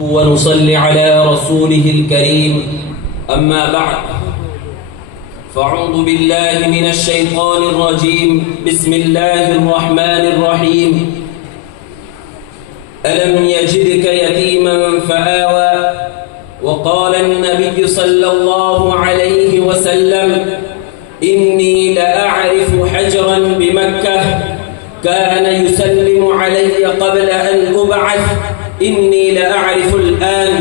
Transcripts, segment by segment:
ونصلي على رسوله الكريم أما بعد فأعوذ بالله من الشيطان الرجيم بسم الله الرحمن الرحيم ألم يجدك يتيما فآوى وقال النبي صلى الله عليه وسلم إني لأعرف حجرا بمكة كان يسلم علي قبل أن أبعث إني لأعرف الآن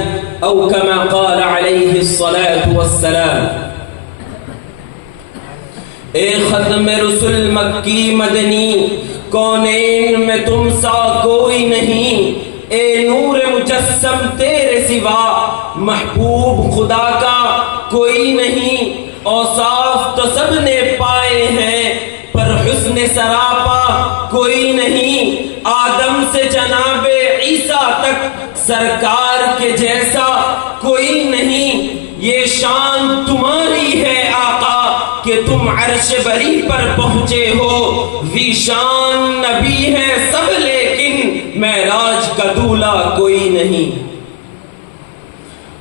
أو كما قال عليه الصلاة والسلام. اے ختم رسول مکی مدنی کونین میں تم سا کوئی نہیں، اے نور مجسم تیرے سوا محبوب خدا کا کوئی نہیں. اوصاف تو سب نے پائے ہیں پر حسن سراپا کوئی نہیں. آدم سے جناب عیسیٰ تک سرکار کے جیسا کوئی نہیں. یہ شان تمہاری ہے آقا کہ تم عرش بری پر پہنچے ہو. ذیشان نبی ہے سب لیکن معراج کا دولہ کوئی نہیں.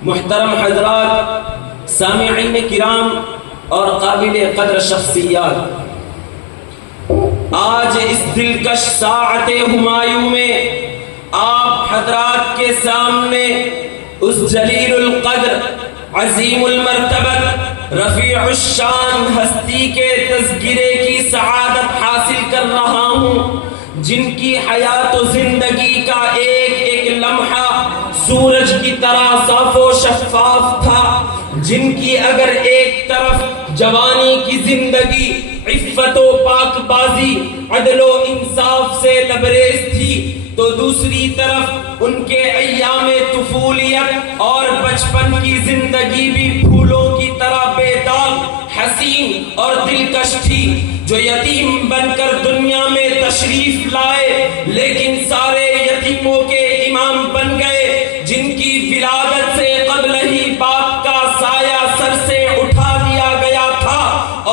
محترم حضرات، سامعین کرام اور قابل قدر شخصیات، آج اس دلکش ساعت ہمایوں میں آپ حضرات کے سامنے اس جلیل القدر، عظیم المرتبت، رفیع الشان ہستی کے تذکرے کی سعادت حاصل کر رہا ہوں، جن کی حیات و زندگی کا ایک ایک لمحہ سورج کی طرح صاف و شفاف تھا، جن کی اگر ایک طرف جوانی کی زندگی عفت و پاک بازی، عدل و انصاف سے لبریز تھی، تو دوسری طرف ان کے ایام طفولیت اور بچپن کی زندگی بھی پھولوں کی طرح بے داغ، حسین اور دلکش تھی. جو یتیم بن کر دنیا میں تشریف لائے لیکن سارے یتیموں کے امام بن گئے، جن کی ولادت سے قبل ہی باپ کا سایہ سر سے اٹھا دیا گیا تھا،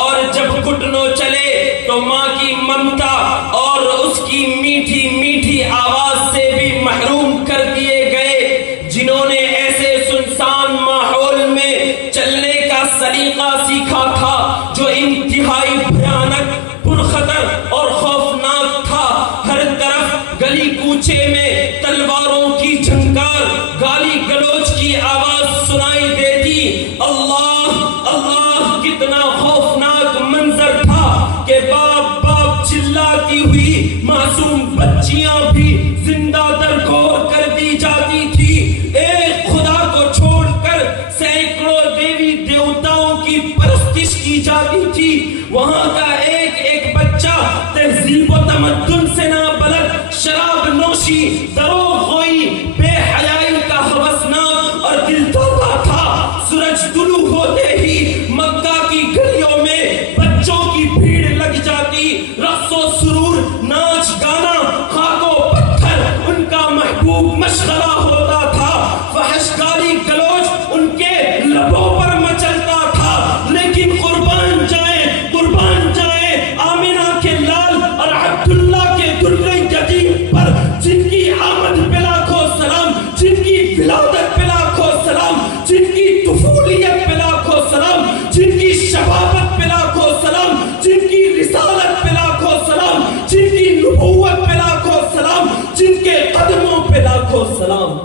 اور جب گھٹنوں چلے تو ماں کی ممتا اور اس کی میٹھی میٹھی آواز سے بھی محروم کر دیے گئے، جنہوں نے ایسے سنسان ماحول میں چلنے کا سلیقہ سیکھا تھا جو انتہائی بھیانک، پرخطر اور خوفناک تھا. ہر طرف گلی کوچے میں تلواروں کی جھنکار، گالی گلوچ کی آواز سنائی دیتی. اللہ اللہ، کتنا خوفناک منظر تھا کہ باپ باپ چلاتی ہوئی معصوم بچیاں بھی زندہ درگور کر دی جاتی تھی. ایک خدا کو چھوڑ کر سینکڑوں دیوی دیوتاؤں کی پرستش کی جاتی تھی. وہاں کا ایک ایک بچہ تہذیب و تمدن سے نہ بلد، شراب نوشی، دروغ گوئی، بے حیائی کا ہوسناک اور دل دادا تھا. سورج طلوع ہوتے ہی مکہ کی گلیوں میں بچوں کی بھیڑ لگ جاتی. رقص و سرور، ناچ گانا، خاک و پتھر ان کا محبوب مشغلہ ہوتا تھا. فحش گالی گلوچ ان کے لبوں پر مچلتا تھا. لیکن قربان جائیں آمنہ کے لال اور عبداللہ کے درے یتیم پر، جن کی آمد پہ لاکھوں سلام، جن کی ولادت پہ لاکھوں سلام، جن کی طفولیت پہ لاکھوں سلام، جن کی شبابت پہ لاکھوں سلام، جن کی رسالت پہ لاکھوں سلام، جن کی نبوت پہ لاکھوں سلام، جن کے قدموں پہ لاکھوں سلام.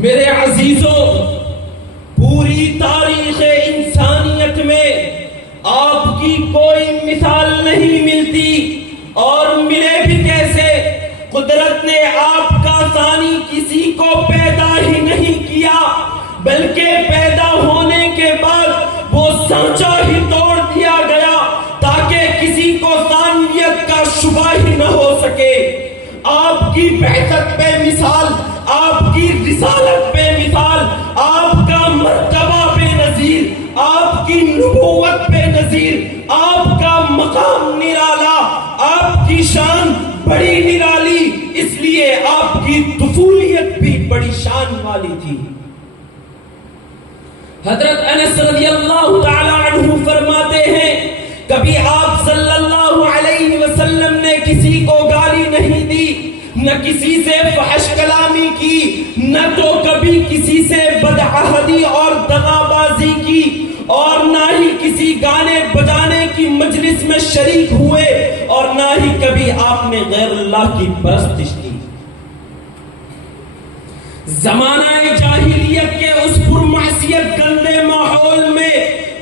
میرے عزیزوں، پوری تاریخ انسانیت میں آپ کی کوئی مثال نہیں ملتی، اور ملے بھی کیسے. قدرت نے آپ کا ثانی کسی کو پیدا ہی نہیں کیا، بلکہ پیدا ہونے کے بعد وہ سانچہ ہی توڑ دیا گیا تاکہ کسی کو ثانیت کا شبہ ہی نہ ہو سکے. آپ کی بعثت بے مثال، آپ کی رسالت بے مثال، آپ کا مرتبہ بے نظیر، آپ کی نبوت بے نظیر، آپ کا مقام نرالا، آپ کی شان بڑی نرالی، اس لیے آپ کی طفولیت بھی بڑی شان والی تھی. حضرت انس رضی اللہ تعالی عنہ فرماتے ہیں، کبھی آپ صلی اللہ علیہ وسلم نے کسی کو گالی نہیں دی، نہ نہ کسی سے فحش کلامی کی، نہ تو کبھی کسی سے بدعہدی اور دغابازی کی، اور نہ ہی کسی گانے بجانے کی مجلس میں شریک ہوئے، اور نہ ہی کبھی آپ نے غیر اللہ کی پرستش کی۔ زمانہ جاہلیت کے اس پرمعصیت گندے ماحول میں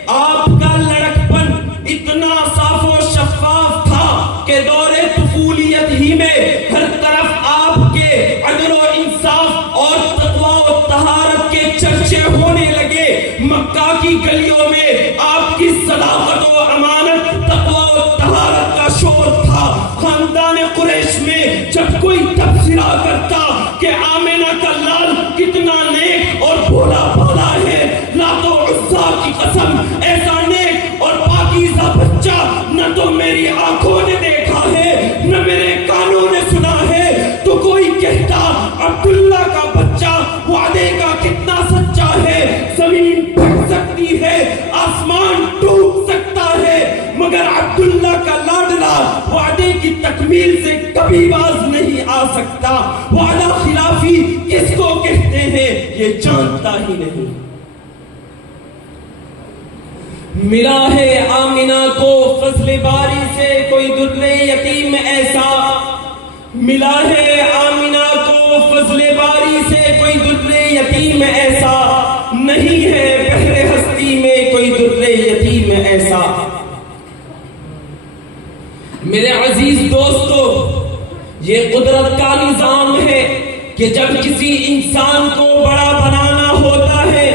آپ کا لڑکپن اتنا صاف و شفاف تھا کہ دور طفولیت ہی میں ہر طرف آپ کے عدل و انصاف اور تقوی و طہارت کے چرچے ہونے لگے۔ مکہ کی گلیوں میں آپ کی صداقت و امانت، تقوی و طہارت کا شور تھا۔ خاندان قریش میں جب کوئی تبصرہ کرتا کہ آمنہ کا لال کتنا نیک اور بھولا بھالا ہے، لات و عزا کی قسم ایسا نیک اور پاکیزہ بچہ نہ تو میری آنکھوں نے دیکھا ہے نہ میرے کانوں نے سنا ہے، تو کوئی کہتا عبداللہ کا بچہ وعدے کا کتنا سچا ہے، زمین پھٹ سکتی ہے، آسمان ٹوٹ سکتا ہے، مگر عبداللہ کا لاڈلا وعدے کی تکمیل سے کبھی باز نہیں آ سکتا۔ وعدہ خلافی کس کو کہتے ہیں یہ جانتا ہی نہیں۔ ملا ہے آمنہ کو فضل باری سے کوئی در یتیم ایسا، ملا ہے آمنہ کو فضل باری سے کوئی در یتیم ایسا، نہیں ہے بحر ہستی میں کوئی در یتیم ایسا۔ میرے عزیز دوستو، یہ قدرت کا نظام ہے کہ جب کسی انسان کو بڑا بنانا ہوتا ہے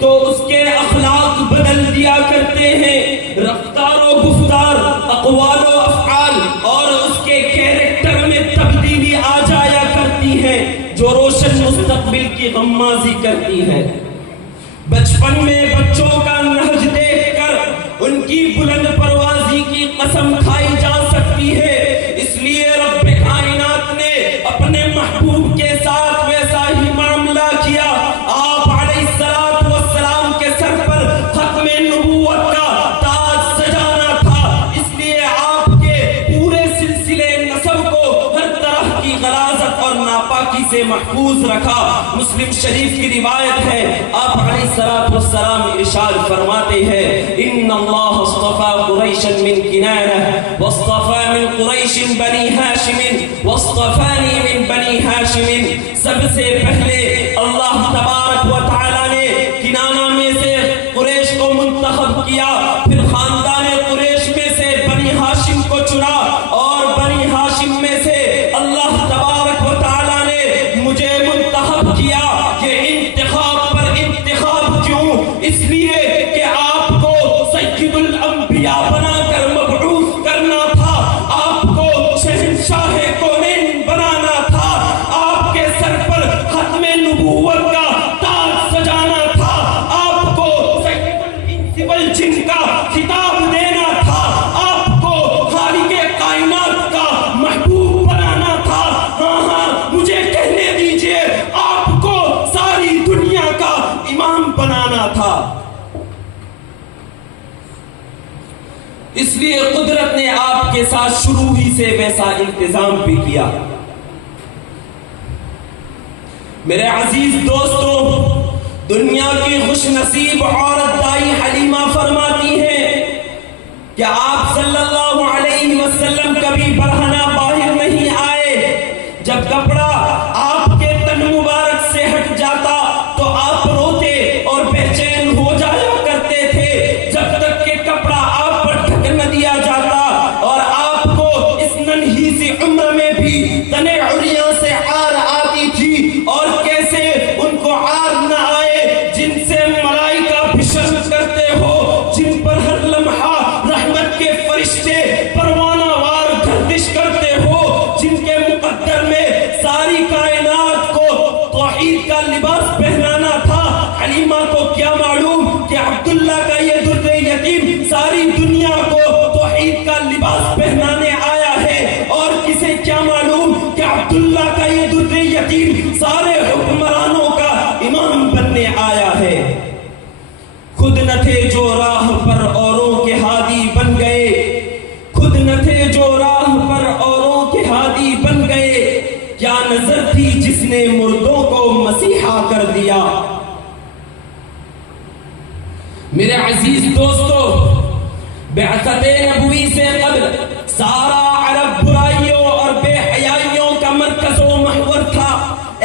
تو اس کے اخلاق بدل دیا کرتے ہیں، رفتار و گفتار، اقوال و افعال اور اس کے کیریکٹر میں تبدیلی آ جایا کرتی ہے جو روشن مستقبل کی غمازی کرتی ہے۔ بچپن میں بچوں کا نہج دیکھ کر ان کی بلند پروازی کی قسم کھائی جا سکتی ہے، اس لیے رب کائنات نے اپنے محبوب کے ساتھ ویسا ہی معاملہ کیا۔ آپ علیہ السلام کے سر پر ختم نبوت کا تاج سجانا تھا، اس لیے آپ کے پورے سلسلے نسب کو ہر طرح کی غلاظت اور ناپاکی سے محفوظ رکھا۔ مسلم شریف کی روایت ہے، آپ علیہ السلام ارشاد فرماتے ہیں، ان اللہ اصطفى قریشا من کنانہ واصطفى من قریش بنی ہاشم واصطفانی من بنی ہاشم۔ سب سے پہلے اللہ تبارک و تعالی نے کنانہ میں سے قریش کو منتخب کیا، پھر خاندان قریش میں سے بنی ہاشم کو چنا، اور بنی ہاشم میں سے اللہ تبارک و تعالی نے مجھے منتخب کیا۔ کہ انتخاب پر انتخاب کیوں؟ اس لیے کہ آپ کو سید الانبیاء بنا کر مبعوث کرنا تھا، آپ کو شہنشاہ کونین بنانا تھا، آپ کے سر پر ختم نبوت کا تاج سجانا تھا، آپ کو سید الانس والجن کا خطاب دینا تھا، آپ کو خالق کائنات کا محبوب بنانا تھا۔ ہاں مجھے کہنے دیجئے، آپ کو ساری دنیا کا امام بنانا تھا۔ اس لیے قدرت نے آپ کے ساتھ شروع ہی سے ویسا انتظام بھی کیا۔ میرے عزیز دوستو، دنیا کی خوش نصیب عورت دائی حلیمہ فرماتی ہے کہ آپ صلی اللہ علیہ وسلم کبھی برہنہ باہر نہیں آئے۔ جب کپڑا آپ کے تن مبارک سے ہٹ جاتا تو آپ روتے اور بے چین ہو جایا کرتے تھے، جب تک کہ کپڑا آپ پر ڈھک نہ دیا جاتا، اور آپ کو اس ننھی سی عمر میں بھی تنے عریاں سے عار آتی تھی، اور کیسے ان کو عار نہ آئے جن سے ملائکہ بشر کرتے ہو، جن پر ہر لمحہ رحمت کے فرشتے پروانہ وار گردش کرتے ہو، جن کے مقدر میں ساری کائنات کو توحید کا لباس پہنانا تھا۔ حلیمہ کو کیا معلوم کہ عبداللہ کا یہ در یتیم ساری دنیا کو توحید کا لباس پہنانے آیا ہے، اور کسے کیا معلوم کہ عبداللہ کا یہ در یتیم سارے حکمرانوں کا امام بننے آیا ہے۔ خود نہ تھے جو راہ پر اوروں کے ہادی بن گئے، خود نہ تھے جو راہ پر اوروں کے ہادی بن گئے، کیا وہی جس نے مردوں کو مسیحا کر دیا۔ میرے عزیز دوستو، بعثت نبوی سے قبل سارا عرب برائیوں اور بے حیائیوں کا مرکز و محور تھا۔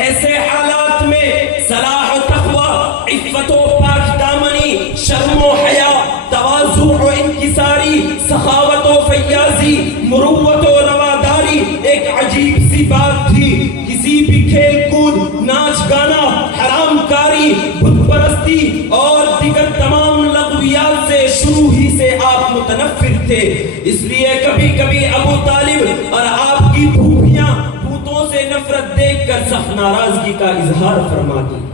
ایسے حالات میں صلاح و تقوی، عفت و پاک دامنی، شرم و حیا، تواضع و انکساری، سخاوت و فیاضی، مروت و رواداری ایک عجیب سی بات تھی۔ کسی بھی کھیل کود، ناچ گانا، حرام کاری، بت پرستی اور دیگر تمام لغویات سے شروع ہی سے آپ متنفر تھے۔ اس لیے کبھی کبھی ابو طالب اور آپ کی پھوپھیاں بتوں سے نفرت دیکھ کر سخت ناراضگی کا اظہار فرماتی۔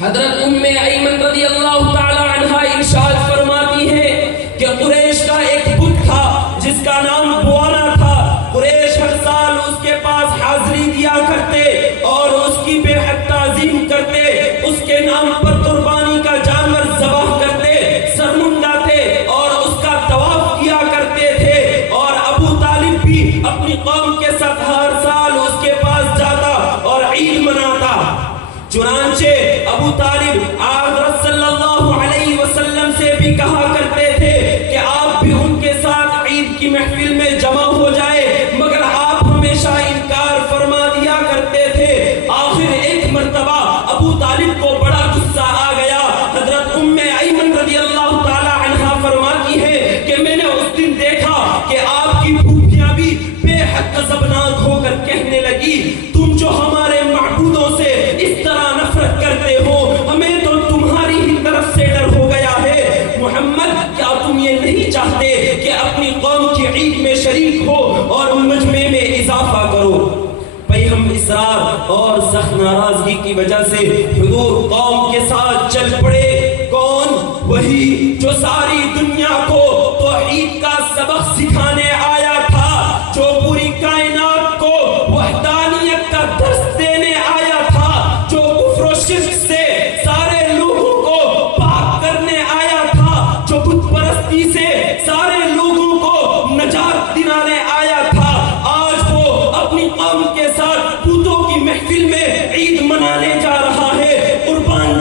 حضرت ام ایمن رضی اللہ تعالی عنہا ارشاد فرماتی ہے کہ قریش کا ایک بت تھا جس کا نام بوانا تھا۔ قریش ہر سال اس کے پاس حاضری دیا کرتے اور اس کی بے حد تعظیم کرتے، اس کے نام پر قربانی کا جانور ذبح کرتے، سر منڈاتے اور اس کا طواف کیا کرتے تھے۔ اور ابو طالب بھی اپنی قوم کے ساتھ ہر سال اس کے پاس جاتا اور عید مناتا۔ چنانچہ ابو طالب حضرت صلی اللہ علیہ وسلم سے بھی کہا کرتے تھے کہ آپ بھی ان کے ساتھ عید کی محفل میں جمع ہو جائے، مگر آپ ہمیشہ انکار فرما دیا کرتے تھے۔ آخر ایک مرتبہ ابو طالب کو بڑا غصہ آ گیا۔ حضرت ام ایمن رضی اللہ تعالی عنہا فرماتی ہے کہ میں نے اس دن دیکھا کہ آپ کی پھوپھیاں بھی بے حد غضبناک ہو کر کہنے لگی، تم جو ہمارے معبودوں سے اس طرح نفرت کرتے ہو، ہمیں تو تمہاری ہی طرف سے ڈر ہو گیا ہے۔ محمد، کیا تم یہ نہیں چاہتے کہ اپنی قوم کی عید میں شریک ہو اور مجمع میں اضافہ کرو؟ بھئی ہم اصرار اور سخت ناراضگی کی وجہ سے حضور قوم کے ساتھ چل پڑے۔ کون؟ وہی جو ساری دنیا کو توحید کا سبق سکھانے آیا تھا، جو پوری کائنات کو وحدانیت کا درس دینے آیا تھا، جو کفر و شرک سے سارے لوگوں کو پاک کرنے آیا تھا، جو بت پرستی سے سارے لوگوں کو نجات دلانے آیا تھا۔ آج وہ اپنی قوم کے ساتھ بتوں کی محفل میں عید منانے جا رہا ہے۔ قربان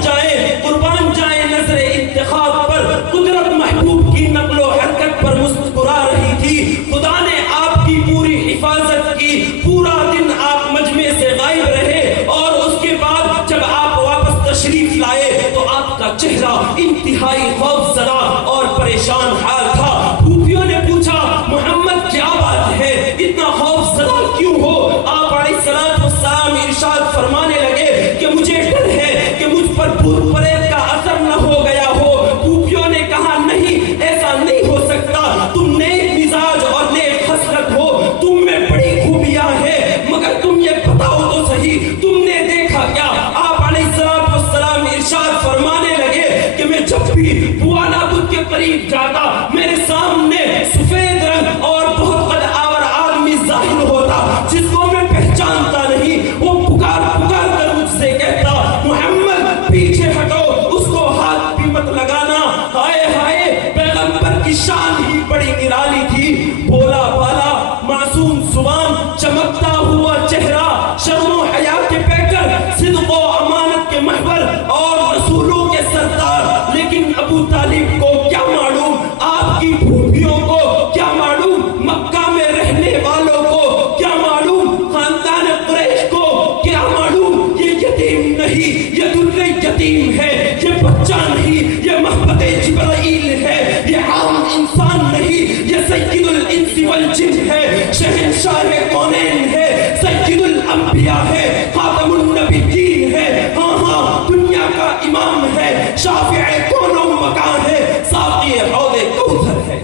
جائے نظر انتخاب پر قدرت محبوب کی نقل و حرکت پر مسکرا رہی تھی۔ خدا نے آپ کی پوری حفاظت کی، پورا دن آپ مجمع سے غائب رہے اور اس کے بعد جب آپ واپس تشریف لائے تو آپ کا چہرہ انتہائی خوف زدہ اور پریشان حال تھا۔ پھوپھیوں نے پوچھا، محمد کیا بات ہے، اتنا خوف زدہ کیوں ہو؟ آپ علیہ السلام ارشاد فرمانے لگے کہ مجھے ڈر ہے کہ مجھ پر بھوت پریت کا اثر نہ ہو گیا ہو۔ پھوپھیوں نے کہا، نہیں، ایسا نہیں ہو سکتا، تم نیک مزاج اور نیک خصلت ہو، تم میں بڑی خوبیاں ہیں، مگر تم یہ بتاؤ تو صحیح، تم نے دیکھا کیا؟ آپ علیہ السلام ارشاد فرمانے لگے کہ میں جب بھی بوانا بت کے قریب جاتا، میرے سامنے سفید رنگ اور بہت قد آور آدمی ظاہر ہوتا جس کو میں پہچانتا نہیں۔ وہ پکار کر مجھ سے کہتا، محمد پیچھے ہٹو، اس کو ہاتھ بھی مت لگانا۔ ہائے ہائے، پیغمبر کی شان ہی بڑی نرالی تھی، بولا بالا، معصوم زبان، چمکتا ہوا چہرہ، شرم و حیا کے پیکر، صدق و امانت کے محور اور رسولوں کے سردار۔ لیکن ابو طالب کو کیا معلوم، آپ کی پھوپھیوں کو کیا معلوم، مکہ میں رہنے والوں کو کیا معلوم، خاندان قریش کو کیا معلوم، یہ یتیم نہیں، یہ در یتیم ہے، یہ بچہ نہیں، یہ محبت جبرائیل ہے، یہ عام انسان نہیں، یہ سید الانس والجن ہے، شہنشاہ کونین ہے، سید الانبیاء ہے، خاتم النبیین ہے، ہاں دنیا کا امام ہے، شافع کون و مکان ہے، ساقی حوض کوثر ہے۔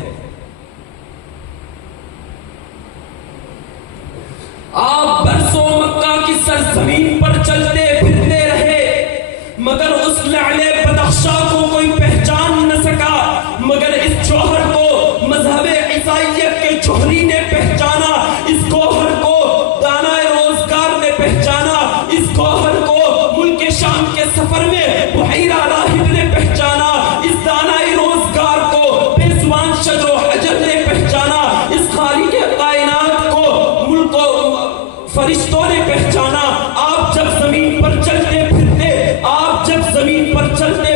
آپ برسوں مکہ کی سرزمین پر چلتے پھرتے رہے، مگر اس لعل بدخشاں کو کوئی پہچان نہ سکا، مگر اس جوہر کو مذہب عیسائیت کے جوہری نے پہچانا، اس گوہر کو دانائے روزگار نے پہچانا، اس گوہر کو ملک شام کے سفر میں بحیرہ راہب نے پہچانا، اس دانائے روزگار کو بے زبان شجر و حجر نے پہچانا، اس خالق کائنات کو ملک فرشتوں نے پہچانا. آپ جب زمین پر چلتے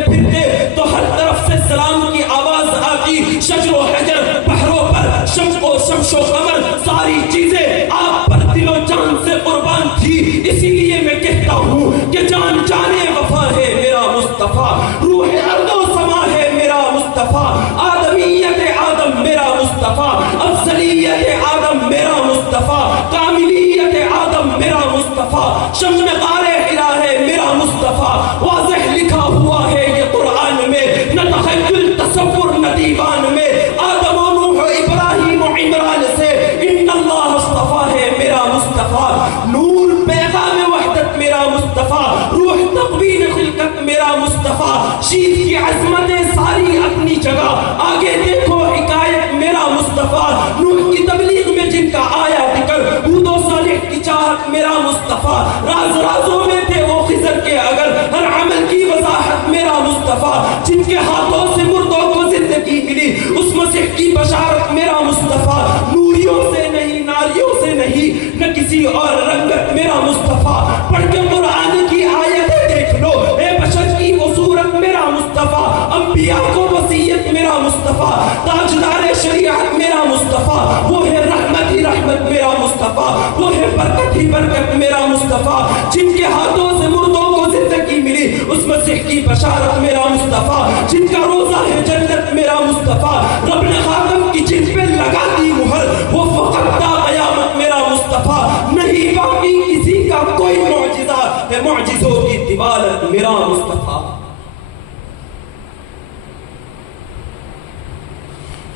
پھرتے تو ہر طرف سے سلام کی آواز آتی. شجر و حجر، پہاڑوں پر شمس و قمر، ساری چیزیں آپ پر دل و جان سے قربان تھی. اسی لیے میں کہتا ہوں کہ جان جانے وفا ہے میرا مصطفیٰ، روح ارض و سما ہے میرا مصطفیٰ، آدمیت آدم میرا مصطفیٰ، افضلیت آدم میرا مصطفیٰ، کاملیت آدم میرا مصطفیٰ، شمع غار حرا ہے میرا مصطفیٰ. واضح لکھا ہوا ہے یہ قرآن میں، نہ تخیل تصور نہ دیوان میں. آدم و نوح و ابراہیم و عمران سے ان اللہ اصطفیٰ ہے میرا مصطفیٰ. نور پیغام وحدت میرا مصطفیٰ، روح تقوین خلقت میرا مصطفیٰ. شیخ کی عظمتیں ساری اپنی جگہ، آگے دیکھو حکایت میرا مصطفیٰ. نوح کی تبلیغ میں جن کا آیا ذکر، ہود و صالح کی چاہت میرا مصطفیٰ. راز رازوں میں تھے وہ خضر کے اگر، ہر عمل کی وضاحت میرا مصطفیٰ. جن کے ہاتھوں سے مردوں کو زندگی ملی، اس مسیح کی بشارت میرا مصطفیٰ. نوریوں سے نہیں، ناریوں سے نہیں، نہ کسی اور رنگت میرا مصطفیٰ. پڑھ کے قرآن کی آیتیں دیکھ لو، اے بشر کی وہ صورت میرا مصطفیٰ. انبیاء کو وصیت میرا مصطفیٰ، تاجدار شریعت میرا مصطفیٰ. وہ ہے رحمت ہی رحمت میرا مصطفیٰ، وہ ہے برکت ہی برکت میرا مصطفیٰ. جن کے ہاتھوں سے مردوں کو زندگی ملی، اس مسیح کی بشارت میرا مصطفیٰ. جن کا روزہ ہے جنت میرا مصطفیٰ. رب نے خاتم کی جن پہ لگا دی مہر، وہ فقط تا قیامت میرا مصطفیٰ. نہیں باقی کسی کا کوئی معجزہ ہے، معجزوں کی دیوالت میرا مصطفیٰ.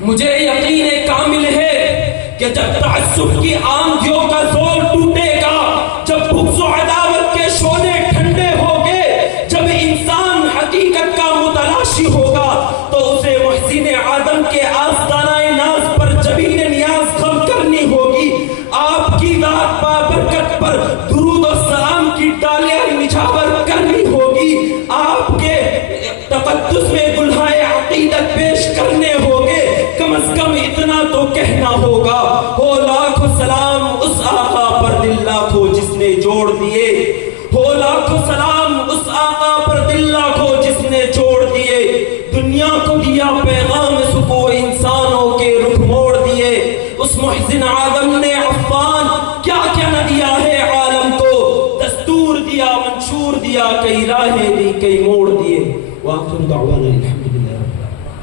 مجھے یقین کامل ہے کہ جب تعصب کی آندھیوں کا زور ٹوٹے گا، جب بغض و عداوت کے شعلے ٹھنڈے ہوں گے، جب انسان حقیقت کا متلاشی ہوگا، تو اسے محسن آدم کے آستانہ ناز پر جبین نیاز خم کرنی ہوگی. آپ کی ذات بابرکت پر درود و سلام کی ڈالیاں نچھاور کرنی ہوگی. آپ کے تقدس میں گلہائے عقیدت پیش کرنے ہوگے. کم از کم اتنا تو کہنا ہوگا، ہو لاکھوں سلام اس آقا پر دل لاکھوں جس نے جوڑ دیے. ہو لاکھوں سلام اس آقا پر دل لاکھوں جس نے جوڑ دیے. دنیا کو دیا پیغام سکو، انسانوں کے رخ موڑ دیے. اس محسن آدم نے عفان کیا کیا نہ دیا ہے عالم کو. دستور دیا، منشور دیا، کئی راہیں دی، کئی موڑ دیے. وآخر دعوانا